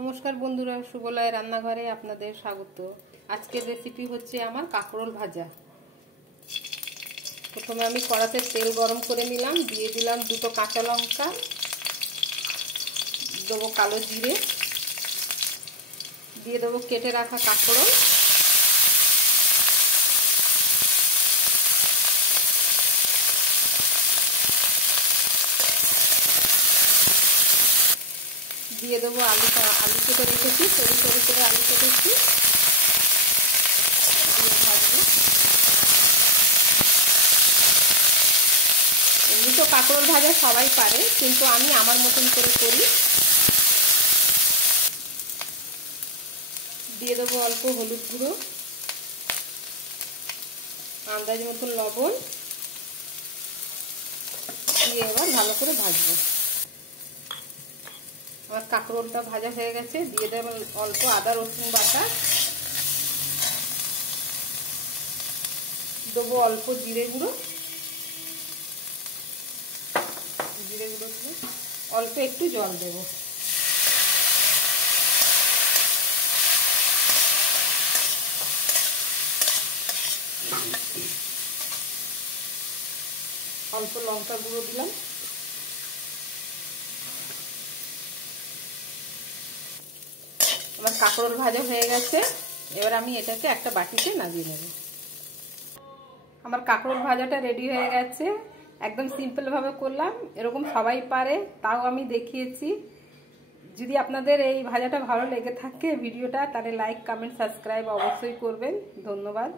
নমস্কার বন্ধুরা, সুবলয় রান্নাঘরে আপনাদের স্বাগত। আজকের রেসিপি হচ্ছে আমার কাঁকরোল ভাজা। প্রথমে আমি কড়াতে তেল গরম করে নিলাম, দিয়ে দিলাম দুটো কাঁচা লঙ্কা, দেবো কালো জিরে, দিয়ে দেবো কেটে রাখা কাঁকরোল, দিয়ে দেবো আলু কেটে রেখেছি, সরু সরু করে আলু কেটেছি, দিয়ে ভাজবো। এমনি তো কাঁকরোল ভাজা সবাই পারে, কিন্তু আমি আমার মতন করে করি। দিয়ে দেবো অল্প হলুদ গুঁড়ো, আন্দাজ মতন লবণ, দিয়ে এবার ভালো করে ভাজবো। আমার কাঁকরোলটা ভাজা হয়ে গেছে, দিয়ে দেবো অল্প আদা রসুন বাটা, দেবো অল্প জিরে গুঁড়ো, অল্প একটু জল দেবো। অল্প লঙ্কা গুঁড়ো দিলাম। আমার কাঁকরোল ভাজা হয়ে গেছে, এবার আমি এটাকে একটা বাটিতে নামিয়ে নেব। আমার কাঁকরোল ভাজাটা রেডি হয়ে গেছে। একদম সিম্পল ভাবে করলাম, এরকম সবাই পারে, তাও আমি দেখিয়েছি। যদি আপনাদের এই ভাজাটা ভালো লেগে থাকে ভিডিওটা, তাহলে লাইক, কমেন্ট, সাবস্ক্রাইব অবশ্যই করবেন। ধন্যবাদ।